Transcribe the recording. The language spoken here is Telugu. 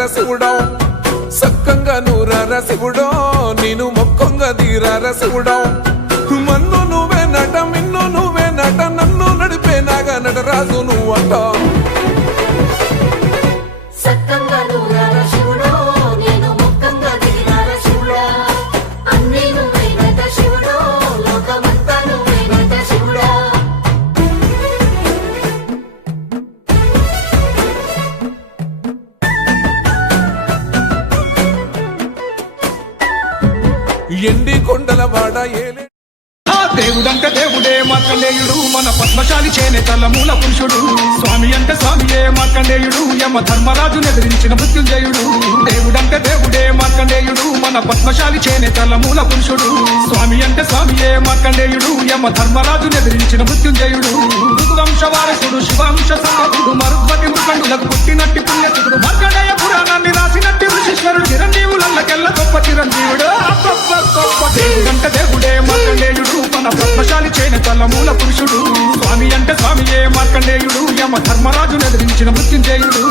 తీరార శివుడో సక్కంగా నూరార శివుడో నేను మొక్కంగా తీరార శివుడో మన్ను నువ్వే నట మిన్ను నువ్వే నట నన్ను నడిపే నాగా నటరాజు నువ్వంట ఎండి కొండల వాడ ఏలే దేవుడంటే దేవుడే మార్కండేయుడు మన పద్మశాలి చేనేతల మూల పురుషుడు స్వామి అంటే స్వామియే మార్కండేయుడు యమ ధర్మరాజును ఎదిరించిన మృత్యుంజయుడు దేవుడంటే దేవుడే మార్కండేయుడు మన పద్మశాలి చేనేతల మూల పురుషుడు స్వామి అంటే స్వామియే మార్కండేయుడు యమ ధర్మరాజును ఎదిరించిన మృత్యుంజయుడు ఋతువంశ వారసుడు శివాంశ సంగతుడు మరుద్వతి మృకండులకు పుట్టినట్టి పుణ్యసుడు మార్కండేయ పురాణాన్ని రాసినట్టి ఋషీశ్వరుడు చిరంజీవులకెల్ల గొప్ప చిరంజీవుడు దేవుడంటే దేవుడే మార్కండేయుడు మన పద్మశాలి చేనేతల మూల పురుషుడు స్వామి అంటే స్వామియే మార్కండేయుడు యమ ధర్మరాజును ఎదిరించిన మృత్యుంజయుడు